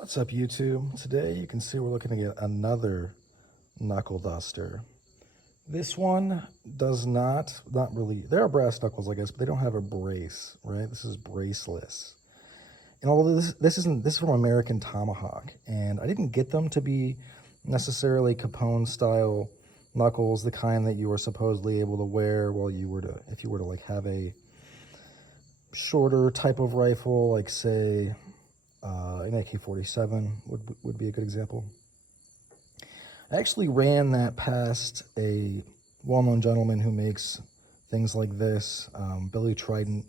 What's up, YouTube? Today you can see we're looking to get another knuckle duster. This one does not really, there are brass knuckles, I guess, but they don't have a brace, right? This is braceless. And although this is from American Tomahawk, and I didn't get them to be necessarily Capone style knuckles, the kind that you were supposedly able to wear while you were to, if you were to like have a shorter type of rifle, like say, an AK-47 would be a good example. I actually ran that past a well-known gentleman who makes things like this, Billy Trident,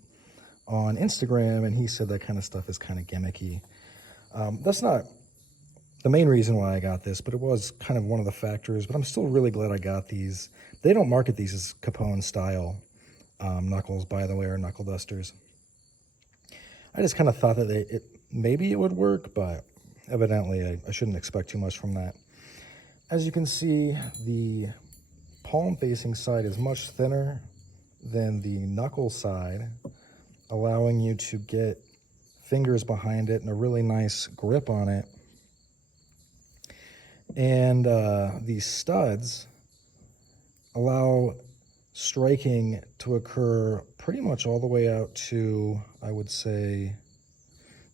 on Instagram, and he said that kind of stuff is kind of gimmicky. That's not the main reason why I got this, but it was kind of one of the factors, but I'm still really glad I got these. They don't market these as Capone style knuckles, by the way, or knuckle dusters. I just kind of thought that maybe it would work, but evidently I shouldn't expect too much from that. As you can see, the palm facing side is much thinner than the knuckle side, allowing you to get fingers behind it and a really nice grip on it. And these studs allow striking to occur pretty much all the way out to, I would say,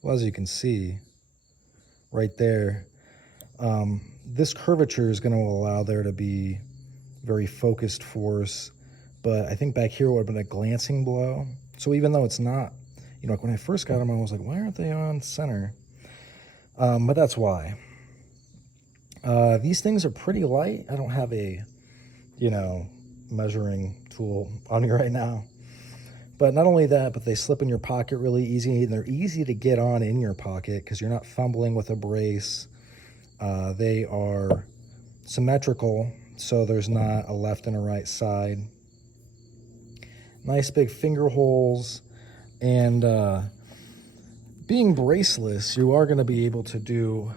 well, as you can see right there, this curvature is going to allow there to be very focused force, but I think back here would have been a glancing blow. So even though it's not, you know, like when I first got them, I was like, why aren't they on center? But that's why. These things are pretty light. I don't have a, you know, measuring tool on me right now. But not only that, but they slip in your pocket really easy, and they're easy to get on in your pocket because you're not fumbling with a brace. They are symmetrical, so there's not a left and a right side. Nice big finger holes, and being braceless, you are going to be able to do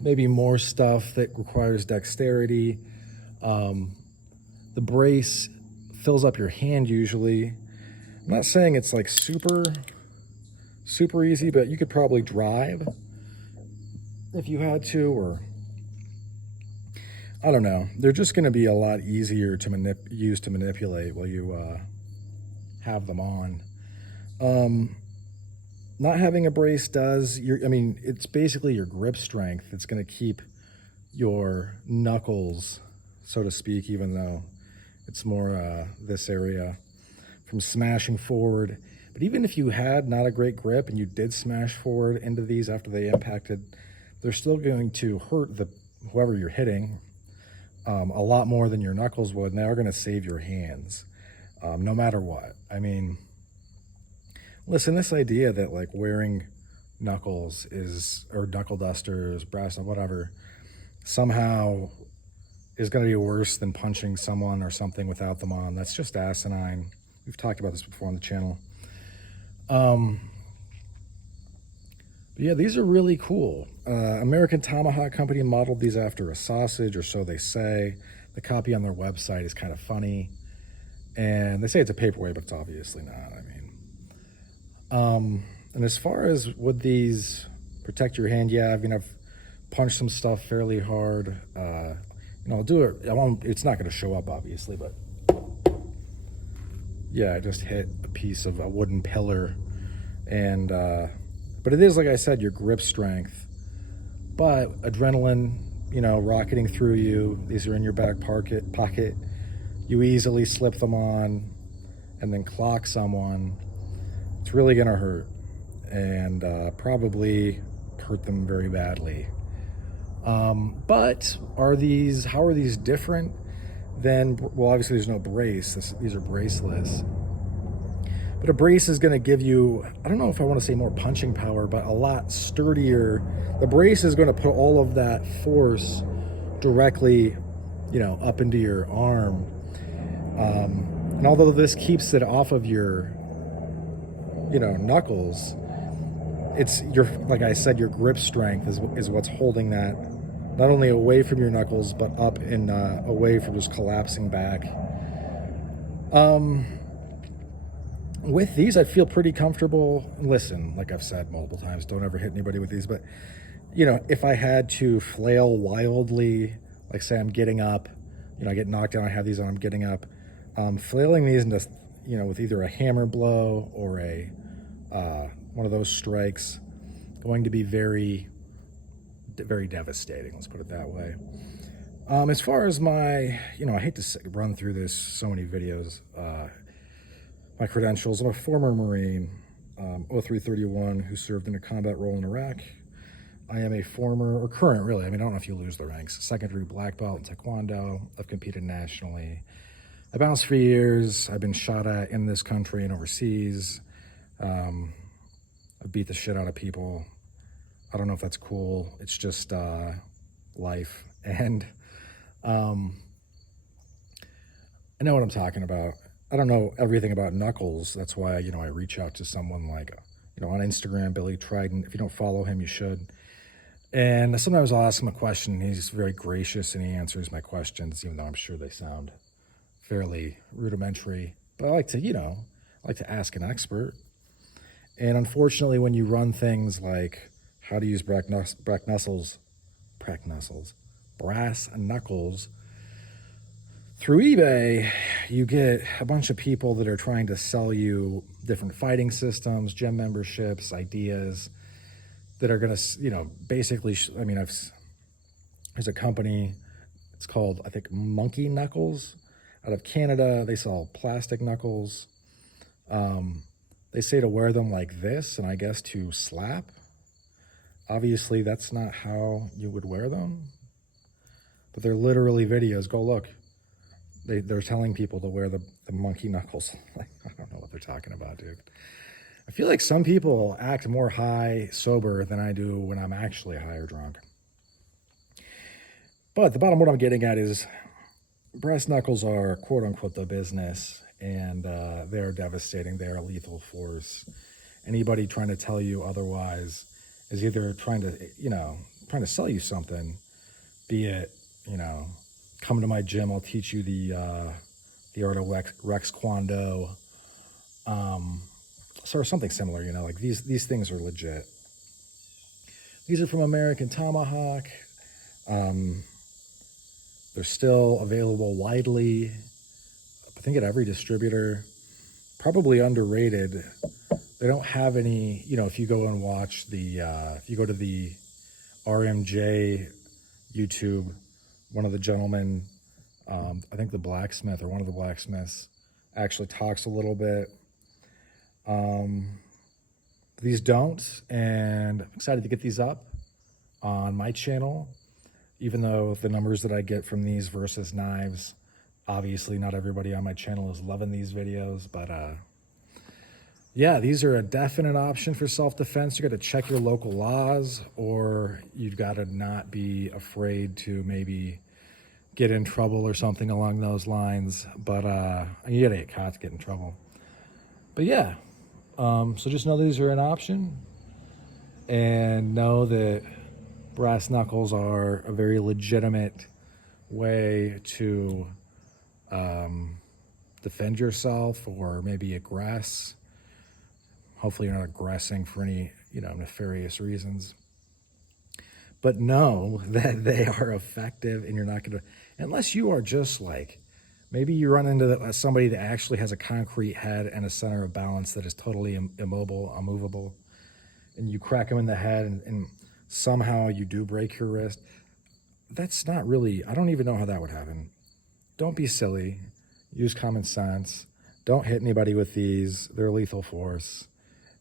maybe more stuff that requires dexterity. The brace fills up your hand usually. I'm not saying it's like super easy, but you could probably drive if you had to, or I don't know. They're just going to be a lot easier to use to manipulate while you have them on. Not having a brace does, it's basically your grip strength that's going to keep your knuckles, so to speak, even though it's more this area, from smashing forward. But even if you had not a great grip and you did smash forward into these after they impacted, they're still going to hurt whoever you're hitting a lot more than your knuckles would, and they are going to save your hands no matter what. I mean, listen, this idea that like wearing knuckles or knuckle dusters, brass, whatever, somehow is going to be worse than punching someone or something without them on. That's just asinine. We've talked about this before on the channel. But yeah, these are really cool. American Tomahawk Company modeled these after a sausage, or so they say. The copy on their website is kind of funny. And they say it's a paperweight, but it's obviously not. And as far as would these protect your hand, yeah, I've punched some stuff fairly hard. I'll do it. It's not going to show up, obviously, but yeah, I just hit a piece of a wooden pillar, and but it is, like I said, your grip strength. But adrenaline, rocketing through you. These are in your back pocket. You easily slip them on, and then clock someone. It's really going to hurt, and probably hurt them very badly. But how are these different than, well, obviously there's no brace. These are braceless. But a brace is going to give you, I don't know if I want to say more punching power, but a lot sturdier. The brace is going to put all of that force directly, up into your arm. And although this keeps it off of your, knuckles, it's like I said, your grip strength is what's holding that not only away from your knuckles, but up and away from just collapsing back. with these, I feel pretty comfortable. Listen, like I've said multiple times, don't ever hit anybody with these, but you know, if I had to flail wildly, like say I'm getting up, you know, I get knocked down, I have these on, I'm getting up, flailing these into, you know, with either a hammer blow or a one of those strikes, going to be very, very devastating. Let's put it that way. As far as my, you know, I hate to run through this, so many videos. My credentials: I'm a former Marine, 0331, who served in a combat role in Iraq. I am a former, or current really, I mean, I don't know if you lose the ranks, second-degree black belt in Taekwondo. I've competed nationally. I bounced for years. I've been shot at in this country and overseas. I've beat the shit out of people. I don't know if that's cool. It's just life. And I know what I'm talking about. I don't know everything about Knuckles. That's why, you know, I reach out to someone like, you know, on Instagram, Billy Trident. If you don't follow him, you should. And sometimes I'll ask him a question. He's very gracious and he answers my questions, even though I'm sure they sound fairly rudimentary. But I like to, you know, I like to ask an expert. And unfortunately, when you run things like how to use brass knuckles through eBay, you get a bunch of people that are trying to sell you different fighting systems, gym memberships, ideas that are going to, you know, basically, I mean, there's a company, it's called, I think, Monkey Knuckles out of Canada. They sell plastic knuckles. They say to wear them like this, and I guess to slap. Obviously, that's not how you would wear them, but they're literally videos. Go look. They're telling people to wear the monkey knuckles. Like, I don't know what they're talking about, dude. I feel like some people act more high sober than I do when I'm actually high or drunk. But the bottom, what I'm getting at is brass knuckles are quote unquote the business, and they're devastating. They're a lethal force. Anybody trying to tell you otherwise is either trying to, you know, trying to sell you something, be it, you know, come to my gym, I'll teach you the art of Rex Kwando, or something similar, you know, like these things are legit. These are from American Tomahawk. They're still available widely, I think, at every distributor. Probably underrated. They don't have any, you know, if you go and watch the, if you go to the RMJ YouTube, one of the gentlemen, I think the blacksmith or one of the blacksmiths actually talks a little bit. These don't, and I'm excited to get these up on my channel, even though the numbers that I get from these versus knives, obviously not everybody on my channel is loving these videos, but yeah, these are a definite option for self-defense. You got to check your local laws, or you've got to not be afraid to maybe get in trouble or something along those lines. But you got to get caught to get in trouble. But yeah, so just know these are an option, and know that brass knuckles are a very legitimate way to defend yourself, or maybe aggress. Hopefully you're not aggressing for any, you know, nefarious reasons. But know that they are effective, and you're not going to, unless you are just like, maybe you run into somebody that actually has a concrete head and a center of balance that is totally immobile, unmovable, and you crack them in the head and somehow you do break your wrist. That's not really, I don't even know how that would happen. Don't be silly. Use common sense. Don't hit anybody with these. They're a lethal force.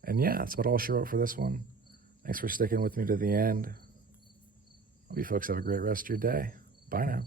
And yeah, that's what I'll share out for this one. Thanks for sticking with me to the end. Hope you folks have a great rest of your day. Bye now.